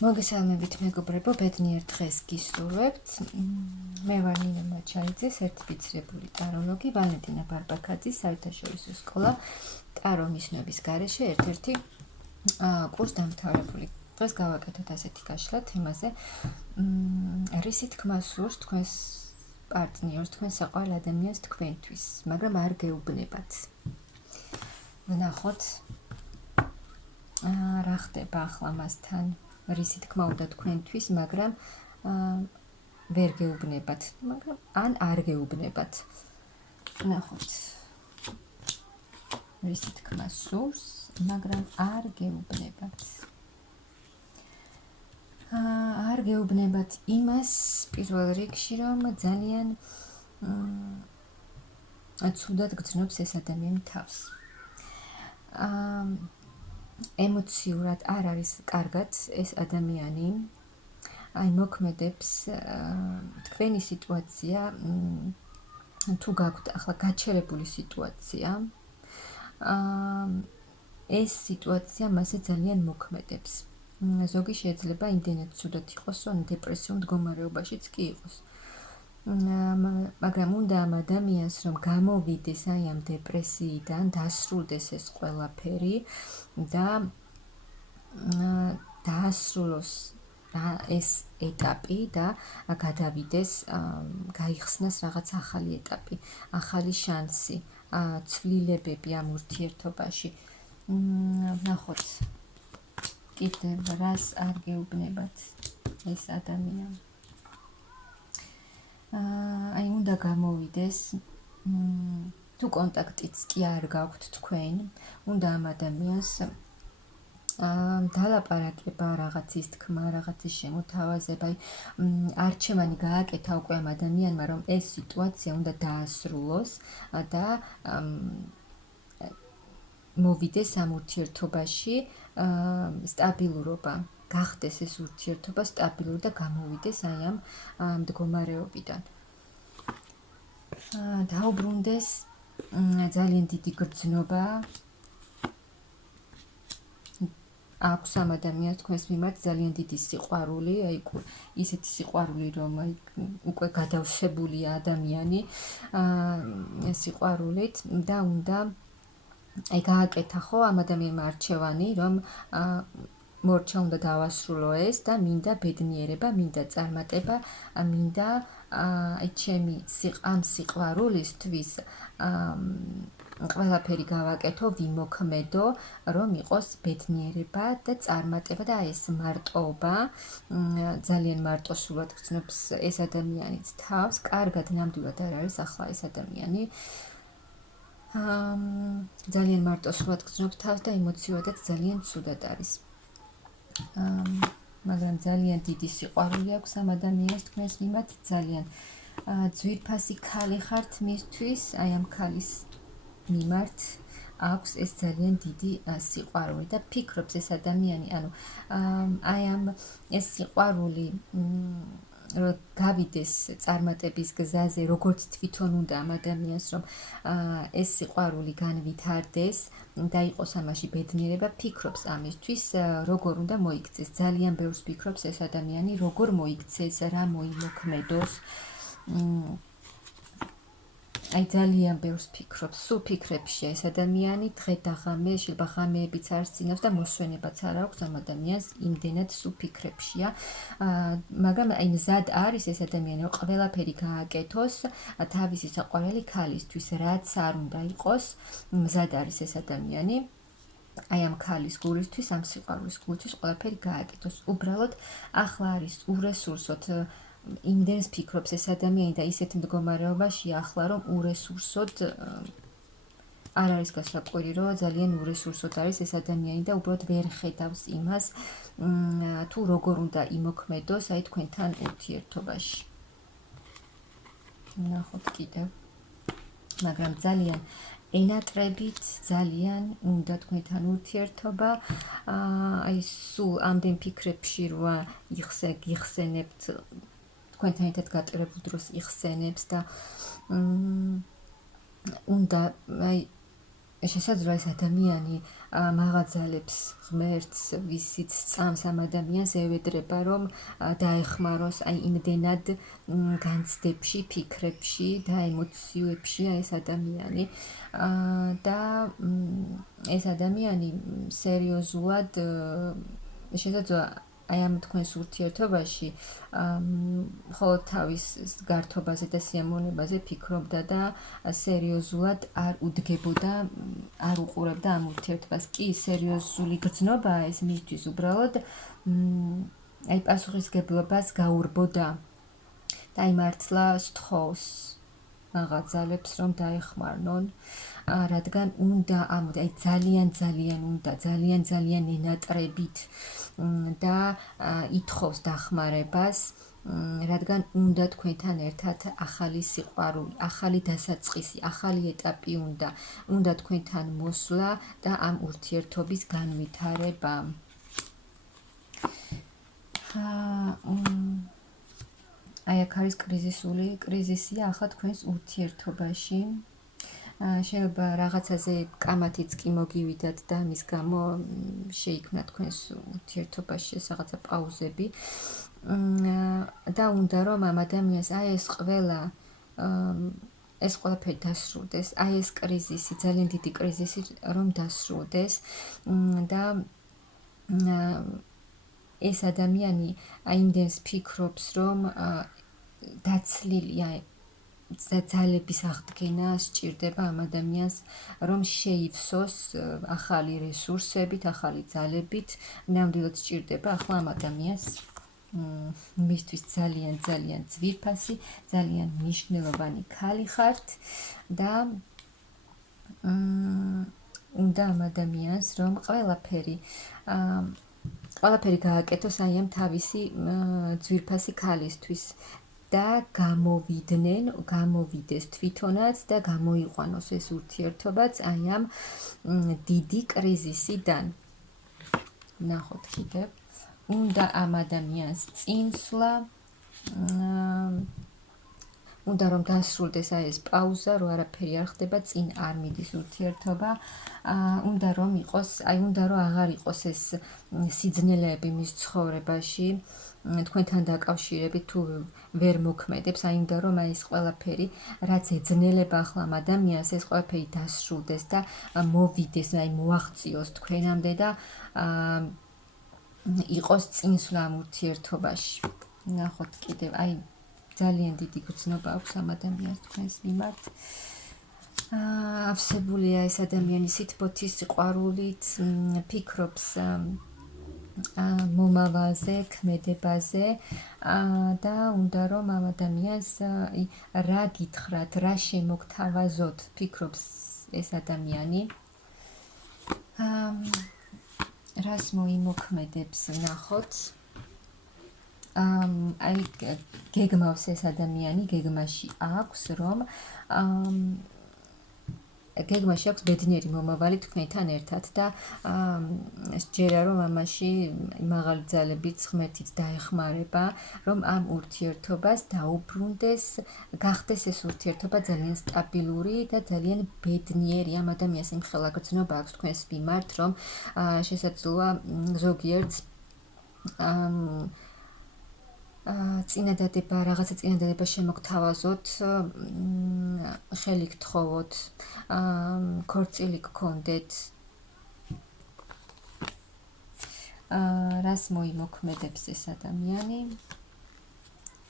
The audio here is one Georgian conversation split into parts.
მოგესალმებით მეგობრებო, ბედნიერ დღეს გისურვებთ. მე ვარ ნინო მაჩაიძე, სერტიფიცირებული ტაროლოგი, ვალენტინა ბარბაკაძის საერთაშორისო სკოლა ტარო მისნობის გარეშე ერთ-ერთი კურსდამთავრებული. დღეს გავაკეთოთ ასეთი გაშლა თემაზე, რისი თქმა სურს თქვენს პარტნიორს, თქვენ საყვარელ ადამიანს თქვენთვის, მაგრამ არ გეუბნებათ. ვნახოთ რა ხდება ახლა მასთან. რისი თქმა უნდა თქვენთვის, მაგრამ ვერ გეუბნებათ, მაგრამ ან არ გეუბნებათ. ნახოთ. რისი თქმა სურს, მაგრამ არ გეუბნებათ. არ გეუბნებათ იმას პირველ რიგში, რომ ძალიან ცუდად გძნობს ეს ადამიანი თავს. ემოციურად არ არის კარგად ეს ადამიანი, მოქმედებს თქვენი სიტუაცია, თუ გაქვთ ახლა გაჩერებული სიტუაცია, ეს სიტუაცია მასე ძალიან მოქმედებს. ზოგი შეიძლება იმდენად ცუდად იყოს, რომ დეპრესიულ მდგომარეობაშიც კი იყოს. მაგრამ უნდა ამ ადამიანს რომ გამოვიდეს აი ამ დეპრესიიდან, დასრულდეს ეს ყველაფერი და დაასრულოს ეს ეტაპი და გადავიდეს, გაიხსნას რაღაც ახალი ეტაპი, ახალი შანსი, ცვლილებები ამ ურთიერთობაში. ნახოთ კიდევ რას არ გეუბნებათ ეს ადამიანი. აი უნდა გამოვიდეს, თუ კონტაქტიც კი არ გაქვთ თქვენ, უნდა ამ ადამიანს დალაპარაკება რაღაცის თქმა, რაღაცის შემოთავაზება, არჩევანი გააკეთა უკვე ამ ადამიანმა, რომ ეს სიტუაცია უნდა დაასრულოს და მოვიდეს ამ ურთიერთობაში სტაბილურობა, გახდეს ეს ურთიერთობა სტაბილური და გამოვიდეს აი ამ მდგომარეობიდან. დაუბრუნდეს ძალიან დიდი გრძნობა აქვს ამ ადამიანს თქვენს მიმართ, ძალიან დიდი სიყვარული, აი ისეთი სიყვარული, რომ აი უკვე გადავშებულია ადამიანი სიყვარულით და უნდა აი გააკეთა ხო ამ ადამიანმა არჩევანი, რომ მორჩა უნდა დავასრულო ეს და მინდა ბედნიერება, მინდა წარმატება, მინდა აი ჩემი ამ სიყვარულისთვის ყველაფერი გავაკეთო, ვიმოქმედო, რომ იყოს ბედნიერება და წარმატება და ეს მარტოობა, ძალიან მარტოსულად გრძნობს ეს ადამიანიც თავს, კარგად ნამდვილად არ არის ახლა ეს ადამიანი. ძალიან მარტოსულად გრძნობს თავს და ემოციურად ძალიან ცუდად არის. მაგრამ ძალიან დიდი სიყვარული აქვს ამ ადამიანს თქვენს მიმართ, ძალიან ძვირფასი ქალი ხართ მისთვის, აი ამ ქალის მიმართ აქვს ეს ძალიან დიდი სიყვარული და ფიქრობს ეს ადამიანი, ანუ აი ამ ეს სიყვარული რომ გავიდეს წარმატების გზაზე, როგორც თვითონ უნდა ამ ადამიანს, რომ ეს სიყვარული განვითარდეს და იყოს ამაში ბედნიერება, ფიქრობს ამისთვის, როგორ უნდა მოიქცეს. ძალიან ბევრს ფიქრობს ეს ადამიანი, როგორ მოიქცეს, რა მოიმოქმედოს. აი ძალიან ბევრს ფიქრობს, სულ ფიქრებშია ეს ადამიანი, დღე და ღამე, შეიძლება ღამეებიც არ სცინავს და მოსვენებაც არ აქვს ამ ადამიანს, იმდენად სულ ფიქრებშია. მაგრამ აი მზად არის ეს ადამიანი, რომ ყველაფერი გააკეთოს თავისი საყვარელი ქალისთვის, რაც არ უნდა იყოს, მზად არის ეს ადამიანი. აი ამ ქალის გულისთვის, ამ სიყვარულის გულისთვის ყველაფერი გააკეთოს. უბრალოდ ახლა არის ურესურსოდ იმდენს ფიქრობს ეს ადამიანი და ისეთ მდგომარეობაში ახლა რომ ურესურსოდ არ არის გასაკვირი, რომ ძალიან ურესურსოდ არის ეს ადამიანი და უბრალოდ ვერ ხედავს იმას, თუ როგორ უნდა იმოქმედოს აი თქვენთან ურთიერთობაში. ნახოთ კიდევ. მაგრამ ძალიან ენატრებით, ძალიან უნდა თქვენთან ურთიერთობა, აი სულ ამდენ ფიქრებში როა გიხსენებთ, თქვენთან ერთად გატარებულ დროს იხსენებს და უნდა აი შესაძლოა ეს ადამიანი მაღაძალებს ღმერთს, ვისიც სწამს ამ ადამიანს ევედრება, რომ დაეხმაროს აი იმდენად განცდებში, ფიქრებში და ემოციებშია ეს ადამიანი და ეს ადამიანი სერიოზულად შესაძლოა აი ამ თქვენს ურთიერთობაში მხოლოდ თავის გართობაზე და სიამოვნებაზე ფიქრობდა და სერიოზულად არ უდგებოდა, არ უყურებდა ამ ურთიერთობას. კი, სერიოზული გრძნობაა ეს მისთვის უბრალოდ აი პასუხისგებლობას გაურბოდა და აი მართლა სთხოვს მაღაძალებს რომ დაეხმარნონ, რადგან უნდა აი ძალიან უნდა, ძალიან ენატრებით და ითხოვს დახმარებას, რადგან უნდა თქვენთან ერთად ახალი სიყვარული, ახალი დასაწყისი, ახალი ეტაპი უნდა თქვენთან მოსვლა და ამ ურთიერთობის განვითარება. აი აქ არის კრიზისია ახლა თქვენს ურთიერთობაში. შეიძლება რაღაცაზე კამათიც კი მოგივიდათ და მის გამო შეიქმნა თქვენს ურთიერთობაში ეს რაღაცა პაუზები. და უნდა რომ ამ ადამიანს აი ეს ყველაფერი დასრულდეს, აი ეს კრიზისი, ძალიან დიდი კრიზისი რომ დასრულდეს და ეს ადამიანი აი იმდენს ფიქრობს, რომ დაცლილია ძალების აღდგენა სჭირდება ამ ადამიანს, რომ შეივსოს ახალი რესურსებით, ახალი ძალებით, ნამდვილად სჭირდება ახლა ამ ადამიანს მისთვის ძალიან ძვირფასი, ძალიან მნიშვნელოვანი ქალი ხართ და უნდა ამ ადამიანს რომ ყველაფერი გააკეთოს აი ამ თავისი ძვირფასი ქალისთვის და გამოვიდეს თვითონაც და გამოიყვანოს ეს ურთიერთობაც აი ამ დიდი კრიზისიდან. ნახოთ კიდევ. უნდა ამ ადამიანს წინსვლა, უნდა რომ დასრულდეს აი ეს პაუზა, რომ არაფერი არ ხდება, წინ არ მიდის ურთიერთობა, უნდა რომ აღარ იყოს ეს სიძნელეები მის ცხოვრებაში, თქვენთან დაკავშირებით თუ ვერ მოქმედებს, აი უნდა რომ აი ეს ყველაფერი, რაც ეძნელება ახლა ამ ადამიანს, ეს ყველაფერი დასრულდეს და მოვიდეს, აი მოაღწიოს თქვენამდე და იყოს წინსვლა ამ ურთიერთობაში. ნახოთ კიდევ, აი ძალიან დიდი გრძნობა აქვს ამ ადამიანს თქვენს მიმართ. ავსებულია ეს ადამიანი სითბოთის სიყვარულით, ფიქრობს მომავალზე, ქმედებაზე და უნდა რომ ამ ადამიანს რა გითხრათ, რა შემოგთავაზოთ, ფიქრობს ეს ადამიანი. რას მოიმოქმედებს, ნახოთ. აი გეგმავს ეს ადამიანი, გეგმაში აქვს ბედნიერი მომავალი თქვენთან ერთად და სჯერა რომ ამაში მაღალი ძალებით ღმერთიც დაეხმარება, რომ ამ ურთიერთობას დაუბრუნდეს, გახდეს ეს ურთიერთობა ძალიან სტაბილური და ძალიან ბედნიერი. ამ ადამიანს იმხელა გრძნობა აქვს თქვენს მიმართ, რომ შესაძლოა ზოგიერთს რაღაცა წინადადება შემოგთავაზოთ, ხელი გთხოვოთ, ქორწილი გქონდეთ. რას მოიმოქმედებს ეს ადამიანი?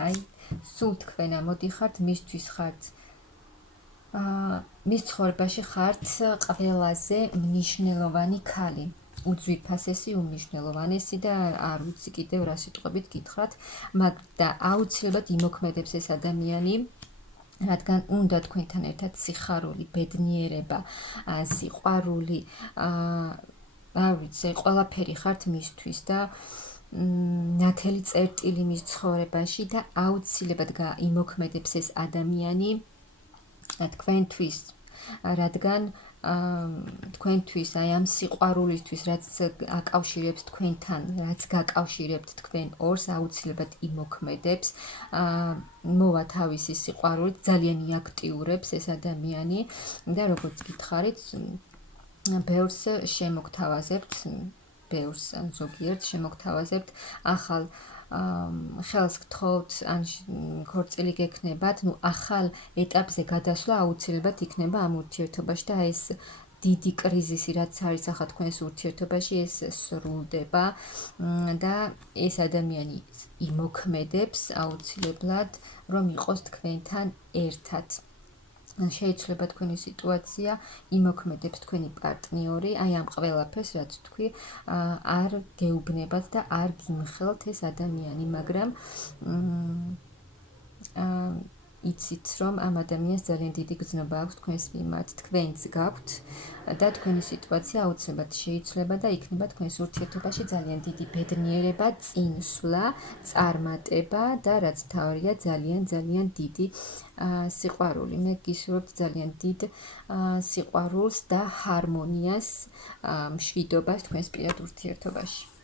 აი, სულ თქვენ ამოდიხართ, მისთვის ხართ მის ცხოვრებაში ხართ ყველაზე მნიშვნელოვანი ქალი. უძვირფასესი, უმნიშვნელოვანესი და არ ვიცი კიდევ რა სიტყვებით გითხრათ, და აუცილებლად იმოქმედებს ეს ადამიანი, რადგან უნდა თქვენთან ერთად სიხარული, ბედნიერება, სიყვარული, არ ვიცი, ყველაფერი ხართ მისთვის და ნათელი წერტილი მის ცხოვრებაში და აუცილებლად იმოქმედებს ეს ადამიანი თქვენთვის, რადგან თქვენთვის აი ამ სიყვარულისთვის, რაც აკავშირებს თქვენთან, რაც გაკავშირებთ თქვენ ორს, აუცილებლად იმოქმედებს, მოვა თავისი სიყვარულით, ძალიან იაქტიურებს ეს ადამიანი და როგორც გითხარით, ბევრს შემოგთავაზებთ, ბევრს ან ზოგიერთს შემოგთავაზებთ ახალ ხელს გთხოვთ ან ქორწილი გექნებათ, ახალ ეტაპზე გადასვლა აუცილებლად იქნება ამ ურთიერთობაში და ეს დიდი კრიზისი, რაც არის ახლა თქვენს ურთიერთობაში, ეს სრულდება და ეს ადამიანი იმოქმედებს აუცილებლად, რომ იყოს თქვენთან ერთად. შეიძლება თქვენი სიტუაცია იმოქმედებს თქვენი პარტნიორი, აი ამ ყველაფერს, რაც თქვი, არ გეუბნებათ და არ გიმხელთ ეს ადამიანი, მაგრამ იცით, რომ ამ ადამიანს ძალიან დიდი გრძნობა აქვს თქვენს მიმართ, თქვენც გაქვთ და თქვენი სიტუაცია აუცილებლად შეიცვლება და იქნება თქვენს ურთიერთობაში ძალიან დიდი ბედნიერება, წინსვლა, წარმატება და რაც მთავარია, ძალიან დიდი სიყვარული. მე გისურვებთ ძალიან დიდ სიყვარულს და ჰარმონიას, მშვიდობას თქვენს პირად ურთიერთობაში.